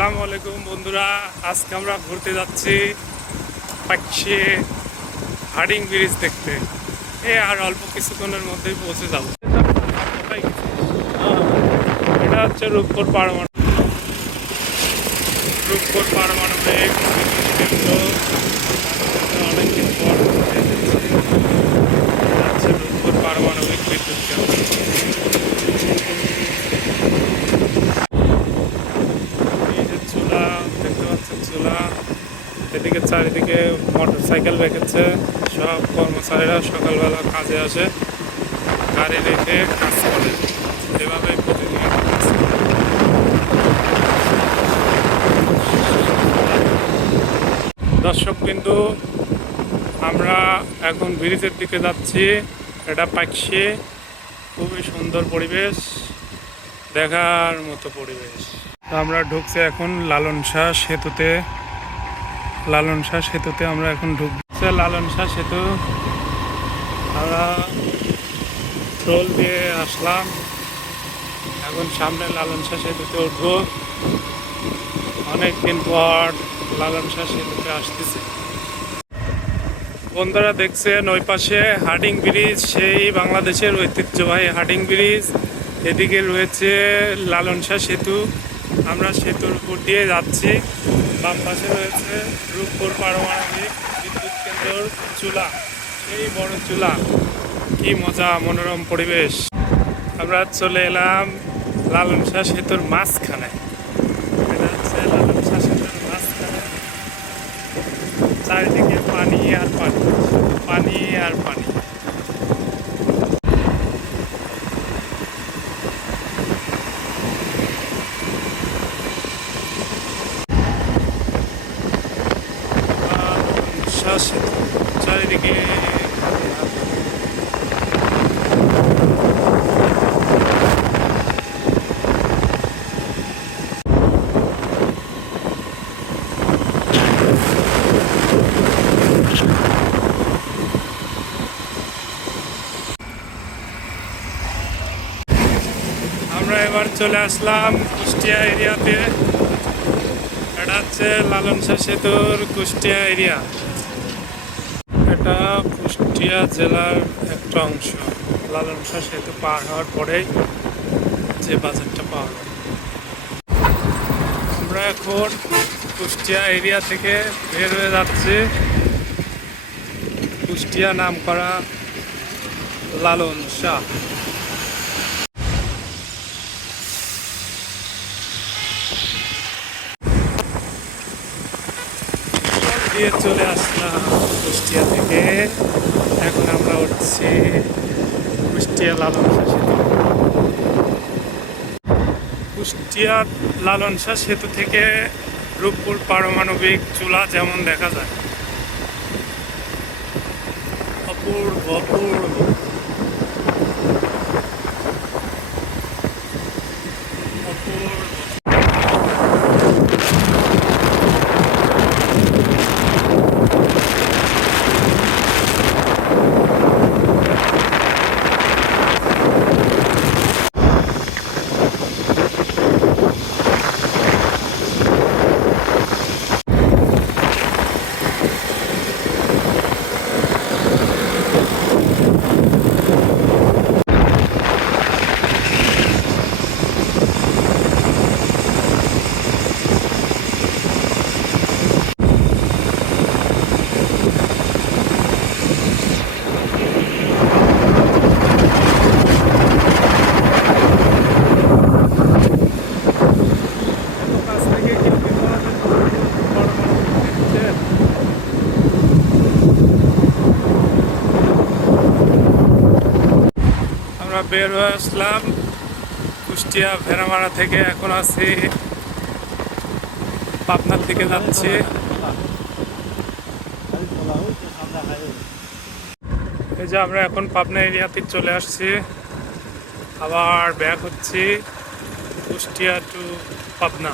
আসসালামু আলাইকুম বন্ধুরা, আজকে আমরা ঘুরতে যাচ্ছি পাচ্ছে হার্ডিং ব্রিজ দেখতে। এ আর অল্প কিছুক্ষণের মধ্যেই পৌঁছে যাব। এটা হচ্ছে রূপপুর পারমাণবিক রূপপুর পারমাণবিক কেন্দ্র অনেকদিন পর ঘুরতে এসেছি। এটা হচ্ছে রূপপুর পারমাণবিক বিদ্যুৎ কেন্দ্র এই যে চুলা দেখতে পাচ্ছেন চুলা এদিকে চারিদিকে মোটর সাইকেল রেখেছে। সব কর্মচারীরা সকালবেলা কাজে আসে, গাড়ি রেখে কাজ করে। এভাবে প্রতিনিয়ত। দর্শক কিন্তু আমরা এখন ব্রিজের দিকে যাচ্ছি। এটা পাচ্ছি খুবই সুন্দর পরিবেশ, দেখার মতো পরিবেশ। আমরা ঢুকছি এখন লালন শাহ সেতুতে। লালন শাহ সেতুতে আমরা এখন ঢুকছি লালন শাহ সেতু। আমরা ট্রোল দিয়ে আসলাম। এখন সামনে লালন শাহ সেতুতে উঠবো। অনেকদিন পর লালন শাহ সেতুতে আসতেছে। বন্ধুরা দেখছেন, ওই পাশে হার্ডিং ব্রিজ, সেই বাংলাদেশের ঐতিহ্যবাহী হার্ডিং ব্রিজ। এদিকে রয়েছে লালন শাহ সেতু। আমরা সেতুর উপর দিয়ে যাচ্ছি। বাম পাশে রয়েছে রূপপুর পারমাণবিক বিদ্যুৎ কেন্দ্র চুলা। সেই বড় চুলা। কি মজা, মনোরম পরিবেশ। আমরা চলে এলাম সেতুর মাঝখানে। এটা হচ্ছে লালন শাহ সেতুর মাঝখানে। চারিদিকে পানি আর পানি। পানি আর পানি। লালন চারিদিকে। আমরা এবার চলে আসলাম কুষ্টিয়া এরিয়াতে এটা হচ্ছে লালন শাহ সেতুর কুষ্টিয়া এরিয়া এটা কুষ্টিয়া জেলার একটা অংশ। লালন শাহ সেতু পার হওয়ার পরেই যে বাজারটা পাওয়া যায়। আমরা এখন কুষ্টিয়া এরিয়া থেকে বের হয়ে যাচ্ছি কুষ্টিয়া নাম করা লালন শাহ। দিয়ে চলে আসলাম কুষ্টিয়া থেকে। এখন আমরা উঠছি কুষ্টিয়া লালন সেতু কুষ্টিয়া লালন সেতু থেকে রূপপুর পারমাণবিক চুলা যেমন দেখা যায়। অপূর্ব অপূর্ব কাছ থেকে কিন্তু তোমাদের বড় বড় দেখছেন। আমরা বের হয়ে আসলাম কুষ্টিয়া ভেড়ামারা থেকে। এখন আছি পাবনার দিকে যাচ্ছি। এই যে আমরা এখন পাবনা এরিয়াতে চলে আসছি। আবার ব্যাক হচ্ছি কুষ্টিয়া টু পাবনা।